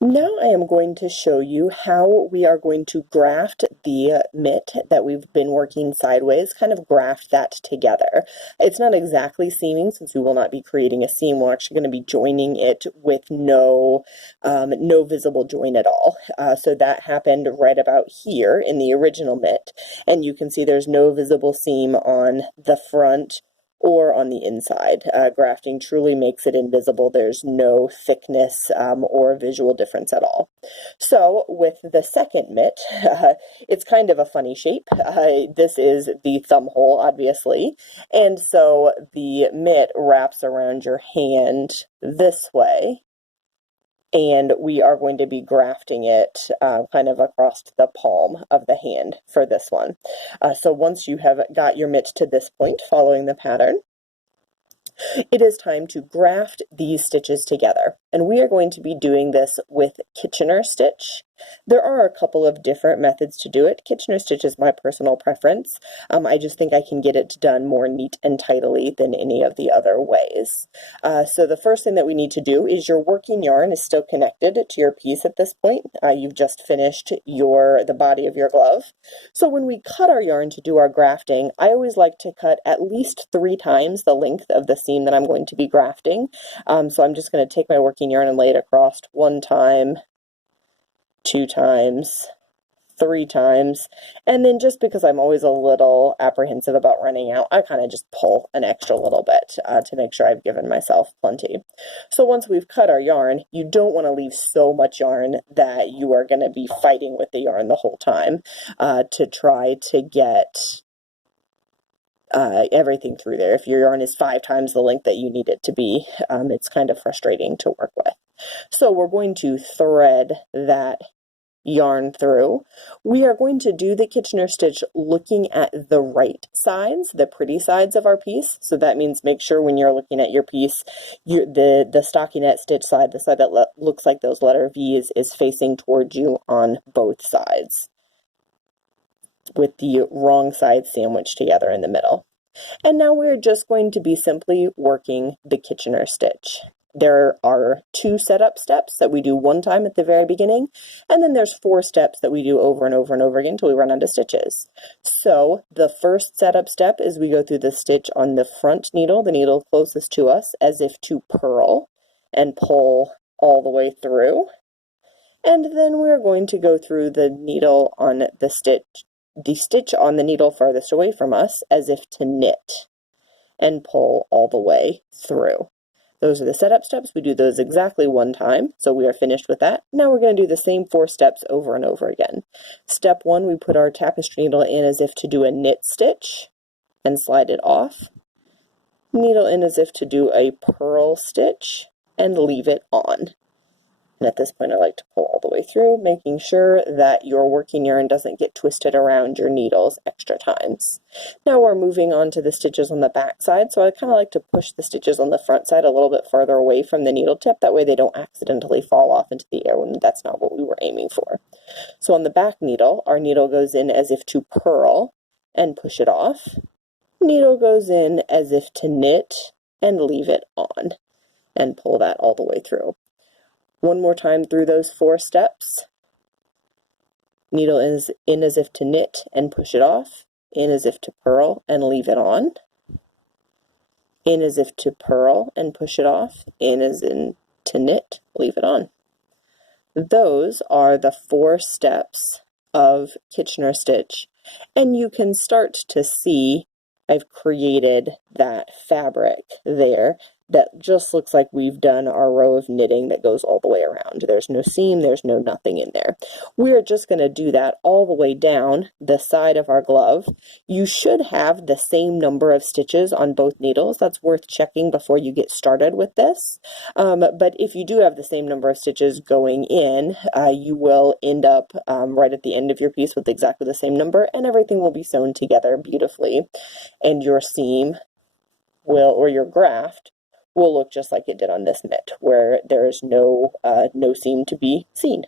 Now I am going to show you how we are going to graft the mitt that we've been working sideways, kind of graft that together. It's not exactly seaming since we will not be creating a seam. We're actually going to be joining it with no visible join at all. So that happened right about here in the original mitt, and you can see there's no visible seam on the front or on the inside. Grafting truly makes it invisible. There's no thickness or visual difference at all. So with the second mitt, it's kind of a funny shape. This is the thumb hole, obviously, and so the mitt wraps around your hand this way, and we are going to be grafting it kind of across the palm of the hand for this one. So once you have got your mitt to this point, following the pattern, it is time to graft these stitches together, and we are going to be doing this with Kitchener stitch. There are a couple of different methods to do it. Kitchener stitch is my personal preference. I just think I can get it done more neat and tidily than any of the other ways. So the first thing that we need to do is your working yarn is still connected to your piece at this point. You've just finished the body of your glove. So when we cut our yarn to do our grafting, I always like to cut at least 3 times the length of the seam that I'm going to be grafting. So I'm just going to take my working yarn and lay it across 1 time, 2 times, 3 times, and then just because I'm always a little apprehensive about running out, I kind of just pull an extra little bit to make sure I've given myself plenty. So once we've cut our yarn, you don't want to leave so much yarn that you are going to be fighting with the yarn the whole time to try to get everything through there. If your yarn is 5 times the length that you need it to be, it's kind of frustrating to work with. So we're going to thread that yarn through. We are going to do the Kitchener stitch looking at the right sides, the pretty sides of our piece. So that means make sure when you're looking at your piece, the stockinette stitch side, the side that looks like those letter V's, is facing towards you on both sides, with the wrong side sandwiched together in the middle. And now we're just going to be simply working the Kitchener stitch. There are 2 setup steps that we do 1 time at the very beginning, and then there's 4 steps that we do over and over and over again until we run out of stitches. So the first setup step is we go through the stitch on the front needle, the needle closest to us, as if to purl, and pull all the way through. And then we're going to go through the needle on the stitch on the needle farthest away from us, as if to knit, and pull all the way through. Those are the setup steps. We do those exactly 1 time, so we are finished with that. Now we're going to do the same 4 steps over and over again. Step 1, we put our tapestry needle in as if to do a knit stitch and slide it off. Needle in as if to do a purl stitch and leave it on. And at this point I like to pull all the way through, making sure that your working yarn doesn't get twisted around your needles extra times. Now we're moving on to the stitches on the back side, so I kind of like to push the stitches on the front side a little bit farther away from the needle tip, that way they don't accidentally fall off into the air when that's not what we were aiming for. So on the back needle, our needle goes in as if to purl and push it off. Needle goes in as if to knit and leave it on, and pull that all the way through. 1 more time through those 4 steps. Needle is in as if to knit and push it off, in as if to purl and leave it on, in as if to purl and push it off, in as in to knit, leave it on. Those are the 4 steps of Kitchener stitch, and you can start to see I've created that fabric there that just looks like we've done our row of knitting that goes all the way around. There's no seam, there's no nothing in there. We're just going to do that all the way down the side of our glove. You should have the same number of stitches on both needles. That's worth checking before you get started with this. But if you do have the same number of stitches going in, you will end up right at the end of your piece with exactly the same number, and everything will be sewn together beautifully. And your seam will, or your graft, will look just like it did on this mitt, where there is no seam to be seen.